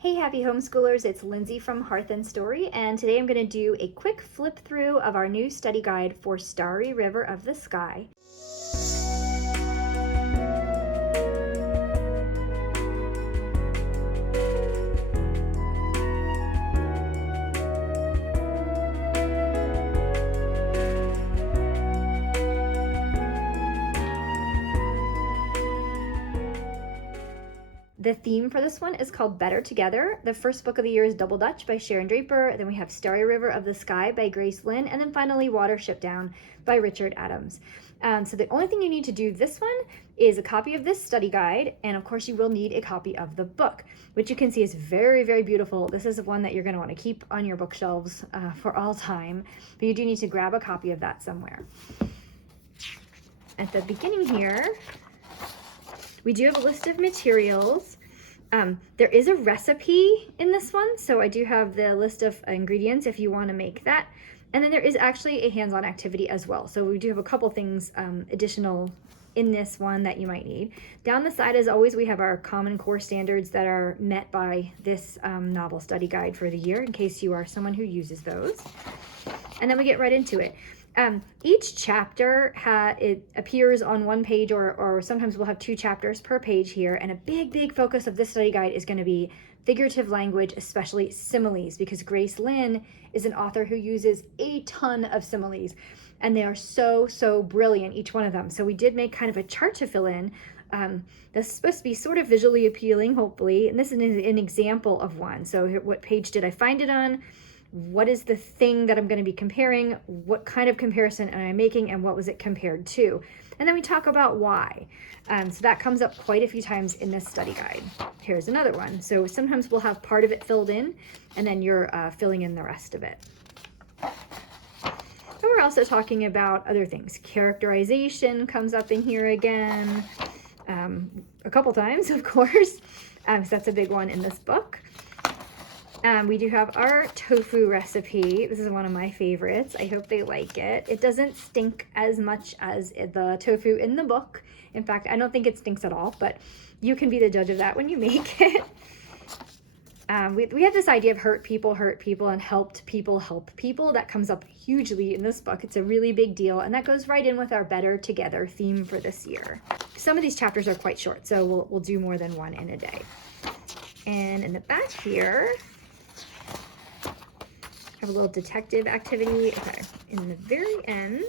Hey, happy homeschoolers, it's Lindsay from Hearth and Story, and today I'm going to do a quick flip through of our new study guide for Starry River of the Sky. The theme for this one is called Better Together. The first book of the year is Double Dutch by Sharon Draper. Then we have Starry River of the Sky by Grace Lynn. And then finally Watership Down by Richard Adams. So the only thing you need to do this one is a copy of this study guide. And of course you will need a copy of the book, which you can see is very, very beautiful. This is one that you're going to want to keep on your bookshelves for all time. But you do need to grab a copy of that somewhere. At the beginning here, we do have a list of materials. There is a recipe in this one, so I do have the list of ingredients if you want to make that. And then there is actually a hands-on activity as well. So we do have a couple things additional in this one that you might need. Down the side, as always, we have our Common Core standards that are met by this novel study guide for the year, in case you are someone who uses those. And then we get right into it. Each chapter it appears on one page, or sometimes we'll have two chapters per page here, and a big focus of this study guide is going to be figurative language, especially similes, because Grace Lynn is an author who uses a ton of similes, and they are so brilliant, each one of them. So we did make kind of a chart to fill in. This is supposed to be sort of visually appealing, hopefully, and this is an example of one. So what page did I find it on? What is the thing that I'm going to be comparing? What kind of comparison am I making, and what was it compared to? And then we talk about why. So that comes up quite a few times in this study guide. Here's another one. So sometimes we'll have part of it filled in, and then you're filling in the rest of it. And we're also talking about other things. Characterization comes up in here again a couple times, of course. So that's a big one in this book. We do have our tofu recipe. This is one of my favorites. I hope they like it. It doesn't stink as much as the tofu in the book. In fact, I don't think it stinks at all, but you can be the judge of that when you make it. We have this idea of hurt people, and helped people help people. That comes up hugely in this book. It's a really big deal, and that goes right in with our Better Together theme for this year. Some of these chapters are quite short, so we'll do more than one in a day. And in the back here, have a little detective activity. Okay, in the very end,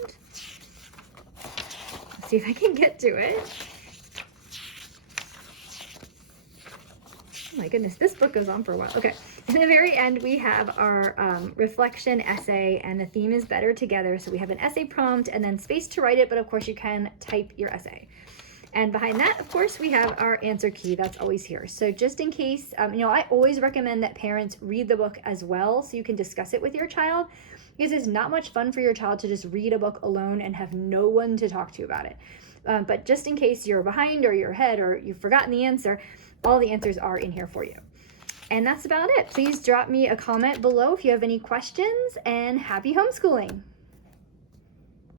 let's see if I can get to it. Oh my goodness, this book goes on for a while. Okay, in the very end, we have our reflection essay, and the theme is Better Together. So we have an essay prompt and then space to write it, but of course you can type your essay. And behind that, of course, we have our answer key. That's always here. So just in case, I always recommend that parents read the book as well, so you can discuss it with your child, because it's not much fun for your child to just read a book alone and have no one to talk to about it. But just in case you're behind, or you're ahead, or you've forgotten the answer, all the answers are in here for you. And that's about it. Please drop me a comment below if you have any questions, and happy homeschooling.